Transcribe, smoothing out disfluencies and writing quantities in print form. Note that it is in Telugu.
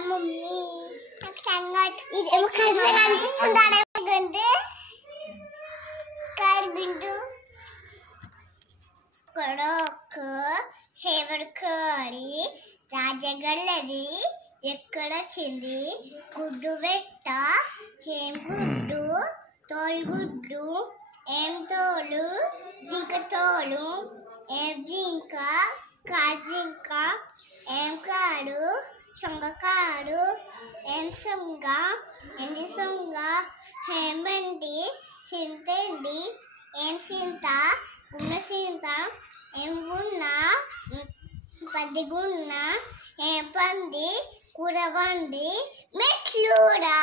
మమ్మీ నాకు సంగతి ఇదేమో కనిపిస్తుందా గుండు కారు గుండు కొడొక్క హేవరకాడి రాజగల్లది ఎక్కడొచ్చింది గుడ్డు పెట్ట ఏం గుడ్డు తోలుగుడ్డు ఏం తోలు జింక తోలు ఏం జింక కాజింక ఏం కాడు సొంగకాడు ఏం సొంగ ఎండి సొంగ ఏమండి సింతండి ఏం సింత గున్న సింత ఏం గున్న పది గున్న ఏం పంది కూర వండి మెట్లుడా